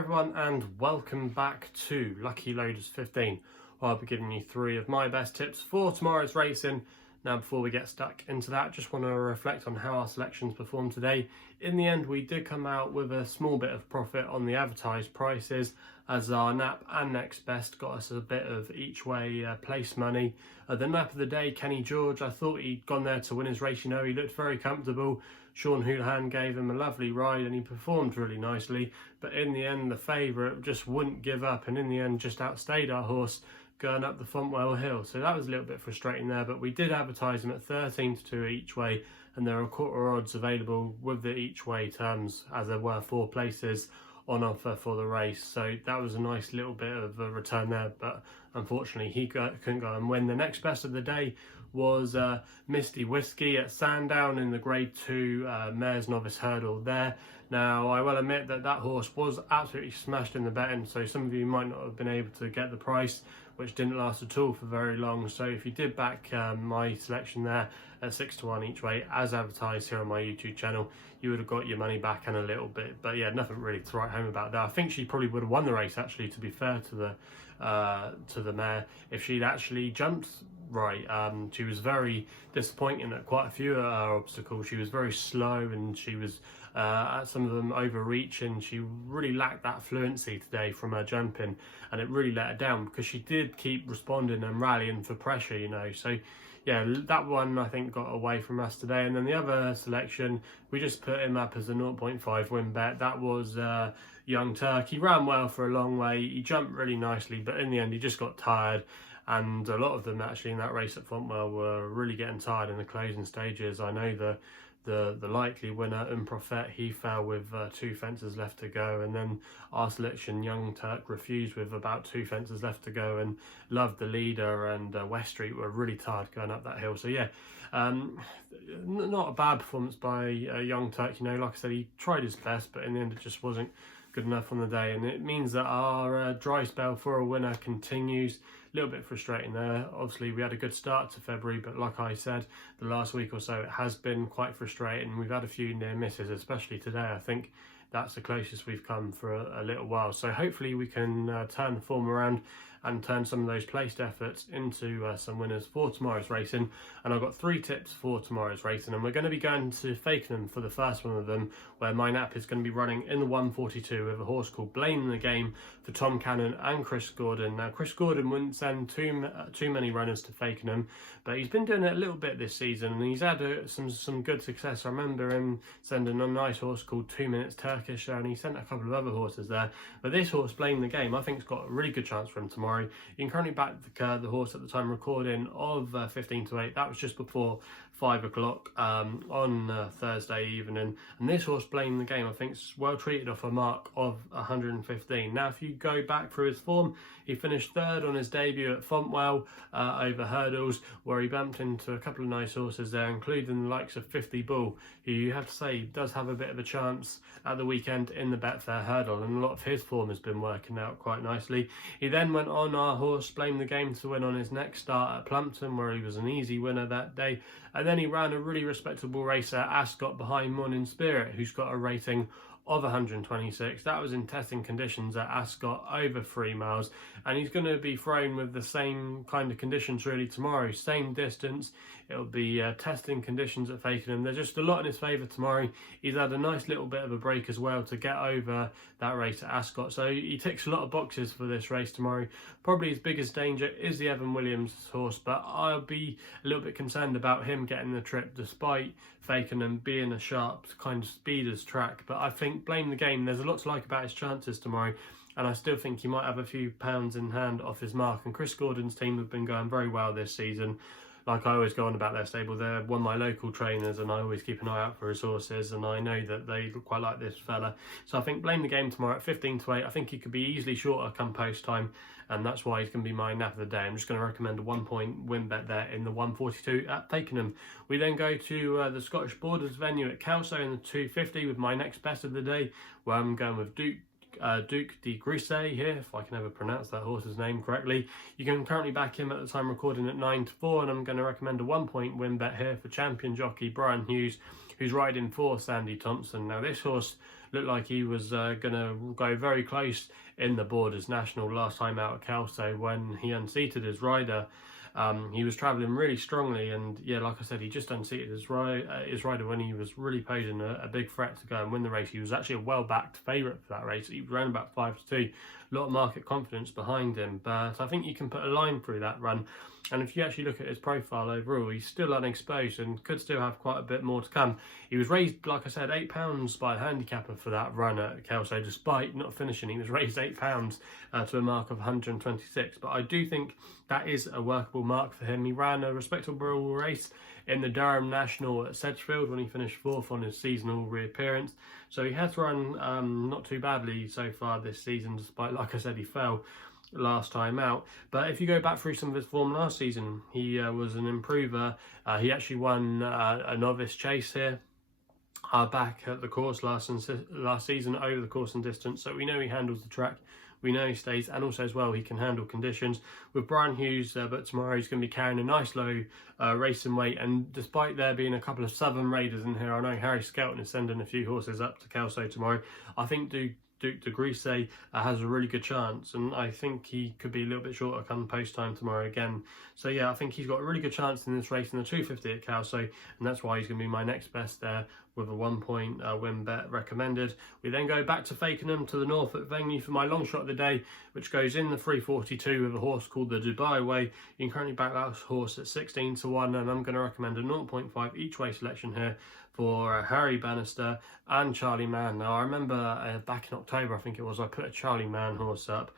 everyone and welcome back to Lucky Loaders 15. I'll be giving you 3 of my best tips for tomorrow's racing. Now before we get stuck into that, just want to reflect on how our selections performed today. In the end we did come out with a small bit of profit on the advertised prices, as our nap and next best got us a bit of each way place money. The nap of the day, Kenny George, I thought he'd gone there to win his race. You know, he looked very comfortable. Sean Houlihan gave him a lovely ride and he performed really nicely, but in the end the favourite just wouldn't give up and in the end just outstayed our horse going up the Fontwell Hill. So that was a little bit frustrating there, but we did advertise him at 13-2 each way, and there are quarter odds available with the each way terms, as there were 4 places on offer for the race. So that was a nice little bit of a return there, but unfortunately he couldn't go and win. The next best of the day was Misty Whiskey at Sandown in the Grade 2 Mares Novice Hurdle there. Now I will admit that that horse was absolutely smashed in the betting, so some of you might not have been able to get the price, which didn't last at all for very long. So if you did back my selection there at 6-1 each way as advertised here on my YouTube channel, you would have got your money back in a little bit. But yeah, nothing really to write home about that. I think she probably would have won the race, actually, to be fair to the mare, if she'd actually jumped right. She was very disappointing at quite a few of her obstacles. She was very slow and she was at some of them overreaching. She really lacked that fluency today from her jumping, and it really let her down because she did keep responding and rallying for pressure, you know. So yeah, that one I think got away from us today. And then the other selection, we just put him up as a 0.5 win bet. That was Young Turk. He ran well for a long way, he jumped really nicely, but in the end he just got tired. And a lot of them actually in that race at Fontwell were really getting tired in the closing stages. I know the likely winner, Prophet, he fell with 2 fences left to go, and then our selection, Young Turk, refused with about 2 fences left to go, and Loved the Leader and West Street were really tired going up that hill. So yeah, not a bad performance by Young Turk. You know, like I said, he tried his best, but in the end it just wasn't good enough on the day, and it means that our dry spell for a winner continues. A little bit frustrating there. Obviously we had a good start to February, but like I said, the last week or so it has been quite frustrating. We've had a few near misses, especially today. I think that's the closest we've come for a little while. So hopefully we can turn the form around and turn some of those placed efforts into some winners for tomorrow's racing. And I've got 3 tips for tomorrow's racing, and we're going to be going to Fakenham for the first one of them, where my nap is going to be running in the 142 with a horse called Blame the Game for Tom Cannon and Chris Gordon. Now Chris Gordon wouldn't send too many runners to Fakenham, but he's been doing it a little bit this season and he's had some good success. I remember him sending a nice horse called 2 Minutes Turkish there, and he sent a couple of other horses there, but this horse, Blame the Game, I think has got a really good chance for him tomorrow. You can currently back the horse at the time recording of 15-8. That was just before 5 o'clock on Thursday evening, and this horse, Blame the Game, I think is well treated off a mark of 115. Now if you go back through his form, he finished 3rd on his debut at Fontwell over hurdles, where he bumped into a couple of nice horses there, including the likes of 50 Bull, who you have to say does have a bit of a chance at the weekend in the Betfair hurdle, and a lot of his form has been working out quite nicely. He then went on, our horse Blame the Game, to win on his next start at Plumpton, where he was an easy winner that day, and then he ran a really respectable race at Ascot behind Morning Spirit, who's got a rating of 126. That was in testing conditions at Ascot over 3 miles, and he's going to be thrown with the same kind of conditions really tomorrow. Same distance, it'll be testing conditions at Fakenham. There's just a lot in his favour tomorrow. He's had a nice little bit of a break as well to get over that race at Ascot, so he ticks a lot of boxes for this race tomorrow. Probably his biggest danger is the Evan Williams horse, but I'll be a little bit concerned about him getting the trip despite Fakenham being a sharp kind of speeders track. But I think Blame the Game, there's a lot to like about his chances tomorrow, and I still think he might have a few pounds in hand off his mark. And Chris Gordon's team have been going very well this season. Like I always go on about their stable, they're one of my local trainers and I always keep an eye out for his horses, and I know that they quite like this fella. So I think Blame the Game tomorrow at 15-8. I think he could be easily shorter come post time, and that's why he's going to be my nap of the day. I'm just going to recommend a 1-point win bet there in the 142 at Fakenham. We then go to the Scottish Borders venue at Kelso in the 250 with my next best of the day, where I'm going with Duke de Grissay here, if I can ever pronounce that horse's name correctly. You can currently back him at the time recording at 9-4, and I'm going to recommend a 1-point win bet here for champion jockey Brian Hughes, who's riding for Sandy Thompson. Now this horse Looked like he was going to go very close in the Borders National last time out at Kelso when he unseated his rider. He was travelling really strongly, and yeah, like I said, he just unseated his rider when he was really posing a big threat to go and win the race. He was actually a well-backed favourite for that race. He ran about 5-2, a lot of market confidence behind him, but I think you can put a line through that run. And if you actually look at his profile overall, he's still unexposed and could still have quite a bit more to come. He was raised, like I said, £8 by a handicapper for that run at Kelso. Despite not finishing, he was raised £8 to a mark of 126. But I do think that is a workable mark for him. He ran a respectable race in the Durham National at Sedgefield when he finished 4th on his seasonal reappearance. So he has run not too badly so far this season, despite, like I said, he fell last time out. But if you go back through some of his form last season, he was an improver. He actually won a novice chase here back at the course last season over the course and distance, so we know he handles the track, we know he stays, and also as well he can handle conditions. With Brian Hughes, but tomorrow he's going to be carrying a nice low racing weight, and despite there being a couple of Southern Raiders in here, I know Harry Skelton is sending a few horses up to Kelso tomorrow. I think Duke de Grissay has a really good chance, and I think he could be a little bit shorter come post time tomorrow again. So yeah, I think he's got a really good chance in this race in the 250 at Kelso, and that's why he's going to be my next best there with a 1 point win bet recommended. We then go back to Fakenham to the Norfolk venue for my long shot of the day, which goes in the 342 with a horse called the Dubai Way. You can currently back that horse at 16-1, and I'm going to recommend a 0.5 each way selection here for Harry Bannister and Charlie Mann. Now I remember back in October, I think it was, I put a Charlie Mann horse up,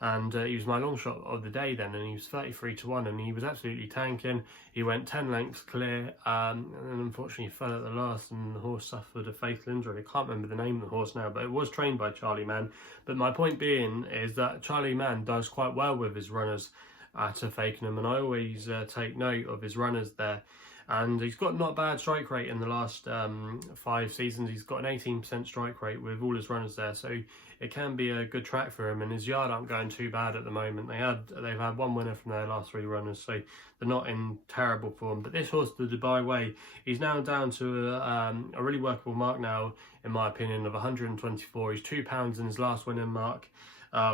and he was my long shot of the day then, and he was 33-1, and he was absolutely tanking. He went 10 lengths clear, and then unfortunately he fell at the last, and the horse suffered a fatal injury. I can't remember the name of the horse now, but it was trained by Charlie Mann. But my point being is that Charlie Mann does quite well with his runners to Fakenham, and I always take note of his runners there. And he's got not a bad strike rate in the last 5 seasons. He's got an 18% strike rate with all his runners there, so it can be a good track for him. And his yard aren't going too bad at the moment. They've had 1 winner from their last 3 runners, so they're not in terrible form. But this horse, the Dubai Way, he's now down to a really workable mark now, in my opinion, of 124. He's £2 in his last winning mark,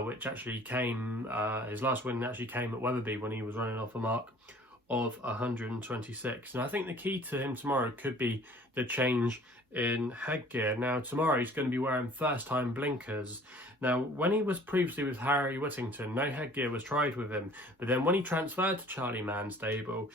which actually came, his last win actually came at Wetherby when he was running off a mark of 126. And I think the key to him tomorrow could be the change in headgear. Now tomorrow he's going to be wearing first time blinkers. Now when he was previously with Harry Whittington, no headgear was tried with him, but then when he transferred to Charlie Mann's stable,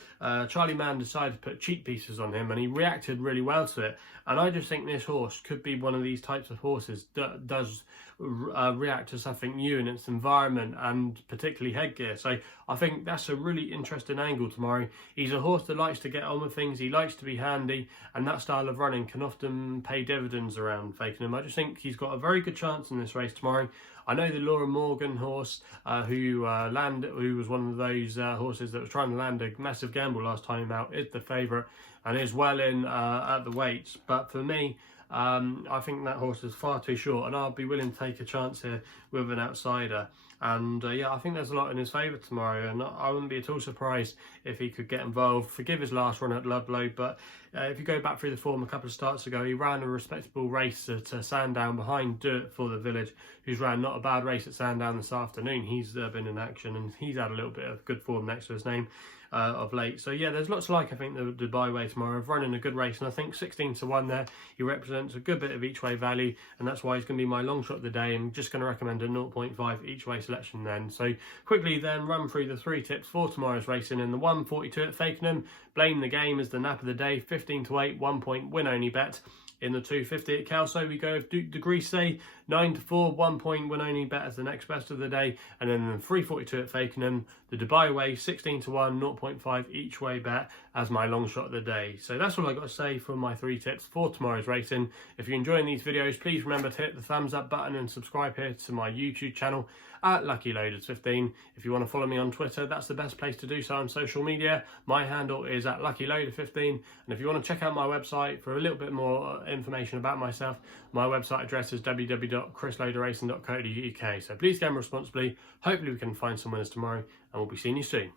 Charlie Mann decided to put cheek pieces on him, and he reacted really well to it. And I just think this horse could be one of these types of horses that does react to something new in its environment, and particularly headgear. So I think that's a really interesting angle tomorrow. He's a horse that likes to get on with things, he likes to be handy, and that style of running can often pay dividends around Fakenham. I just think he's got a very good chance in this race tomorrow. I know the Laura Morgan horse, who was one of those horses that was trying to land a massive gamble last time out, is the favourite and is well in at the weights. But for me, I think that horse is far too short, and I'll be willing to take a chance here with an outsider. And yeah, I think there's a lot in his favour tomorrow, and I wouldn't be at all surprised if he could get involved. Forgive his last run at Ludlow, but if you go back through the form a couple of starts ago, he ran a respectable race at Sandown behind Dirt for the Village, who's ran not a bad race at Sandown this afternoon. He's been in action, and he's had a little bit of good form next to his name of late. So yeah, there's lots to like, I think, the Dubai Way tomorrow. Of running a good race, and I think 16-1 there, he represents a good bit of each way value, and that's why he's going to be my long shot of the day. I'm just going to recommend a 0.5 each way selection then. So quickly then run through the 3 tips for tomorrow's racing. In the 142 at Fakenham, Blame the Game is the nap of the day, 15-8, 1 point win only bet. In the 250 at Kelso, we go with Duke de Grissay, 9-4, 1 point win only bet as the next best of the day. And then in the 342 at Fakenham, the Dubai Way, 16-1, 0.5 each way bet as my long shot of the day. So that's all I got to say for my 3 tips for tomorrow's racing. If you're enjoying these videos, please remember to hit the thumbs up button and subscribe here to my YouTube channel at LuckyLoaders15. If you want to follow me on Twitter, that's the best place to do so on social media. My handle is at LuckyLoader15. And if you want to check out my website for a little bit more information about myself, my website address is www.chrisloaderracing.co.uk. So please gamble responsibly. Hopefully we can find some winners tomorrow, and we'll be seeing you soon.